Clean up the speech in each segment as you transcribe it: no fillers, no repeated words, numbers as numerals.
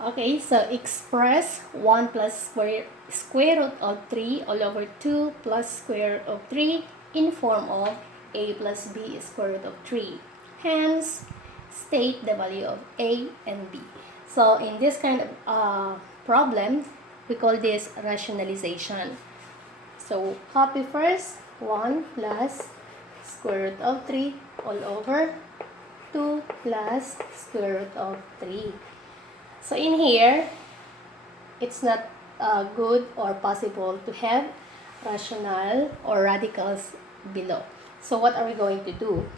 Okay, so express 1 plus square root of 3 all over 2 plus square root of 3 in form of a plus b square root of 3. Hence, state the value of a and b. So in this kind of problem, we call this rationalization. So copy first 1 plus square root of 3 all over 2 plus square root of 3. So in here, it's not good or possible to have rational or radicals below. So what are we going to do?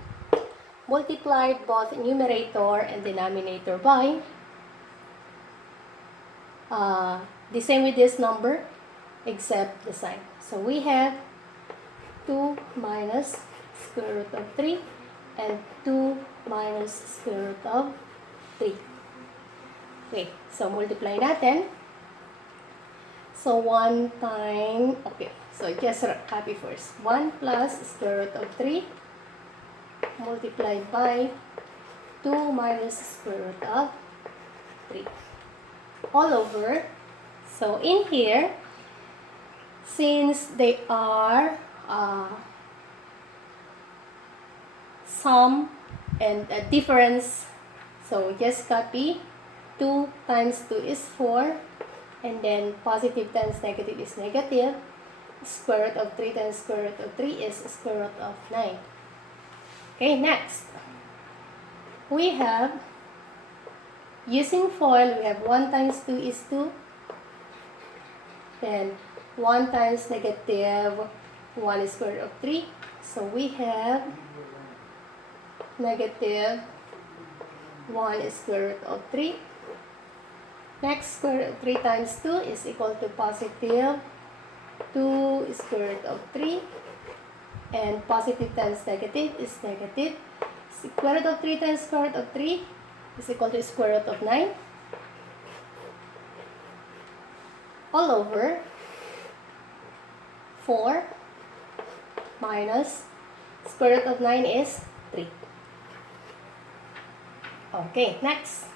Multiply both numerator and denominator by the same with this number except the sign. So we have 2 minus square root of 3 and 2 minus square root of 3. Okay, so multiply natin. So 1 time, okay, so just copy first. 1 plus square root of 3 multiplied by 2 minus square root of 3. All over. So in here, since they are sum and a difference, so just copy 2 times 2 is 4, and then positive times negative is negative. Square root of 3 times square root of 3 is square root of 9. Okay, next. We have, using FOIL, we have 1 times 2 is 2. Then 1 times negative 1 is square root of 3. So we have negative 1 is square root of 3. Next, square root of 3 times 2 is equal to positive 2 square root of 3. And positive times negative is negative. Square root of 3 times square root of 3 is equal to square root of 9. All over 4 minus square root of 9 is 3. Okay, next.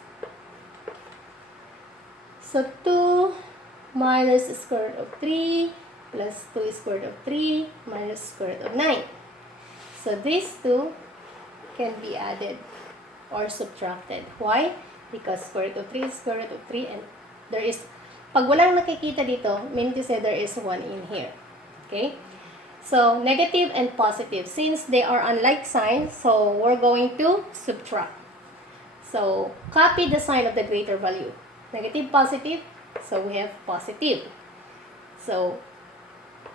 So 2 minus square root of 3 plus 2 square root of 3 minus square root of 9. So these two can be added or subtracted. Why? Because square root of 3 is square root of 3 and there is, pag walang nakikita dito, mean to say there is 1 in here. Okay? So negative and positive, since they are unlike signs, so we're going to subtract. So copy the sign of the greater value. Negative, positive, so we have positive. So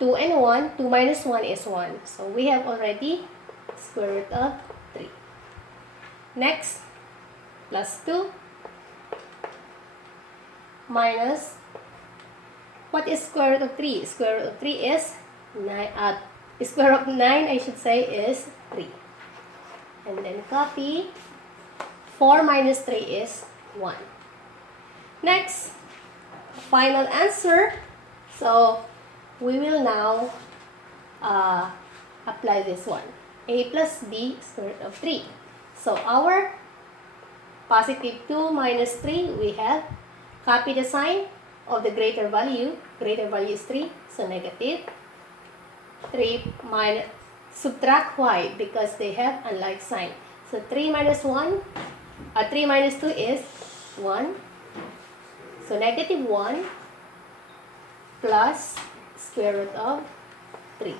2 and 1, 2 minus 1 is 1. So we have already square root of 3. Next, plus 2 minus, what is square root of 3? Square root of 3 is 9, square root of 9 I should say is 3. And then copy, 4 minus 3 is 1. Next, final answer. So we will now apply this one. A plus B square root of 3. So our positive 2 minus 3, we have copy the sign of the greater value. Greater value is 3, so negative. 3 minus, subtract y because they have unlike sign. So 3 minus 1, 3 minus 2 is 1. So negative 1 plus square root of 3.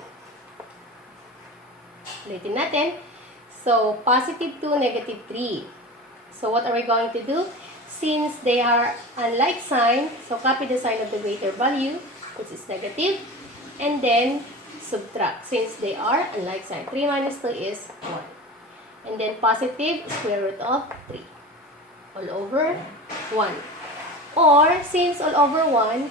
Ulitin natin. So positive 2, negative 3. So what are we going to do? Since they are unlike sign, so copy the sign of the greater value, which is negative, and then subtract since they are unlike sign. 3 minus 2 is 1. And then positive square root of 3. All over 1. Or, since all over 1,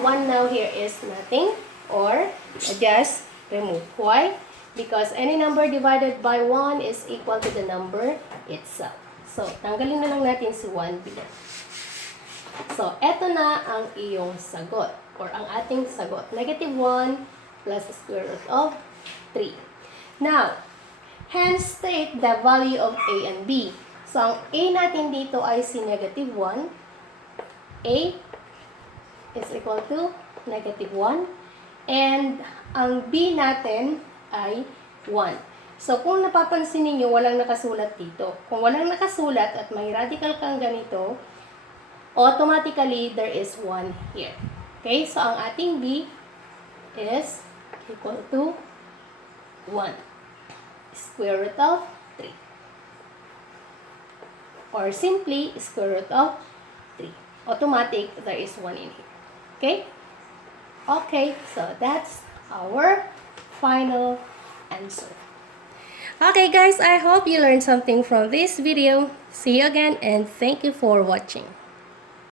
1 now here is nothing. Or, just remove. Why? Because any number divided by 1 is equal to the number itself. So, tanggalin na lang natin si 1 below. So, eto na ang iyong sagot. Or ang ating sagot. Negative 1 plus square root of 3. Now, hence state the value of A and B. So, ang A natin dito ay si negative 1. A is equal to negative 1. And ang B natin ay 1. So, kung napapansin niyo walang nakasulat dito. Kung walang nakasulat at may radical kang ganito, automatically, there is 1 here. Okay? So, ang ating B is equal to 1. Square root of 3. Or simply, square root of 3. Automatic, there is 1 in here. Okay? Okay, so that's our final answer. Okay guys, I hope you learned something from this video. See you again and thank you for watching.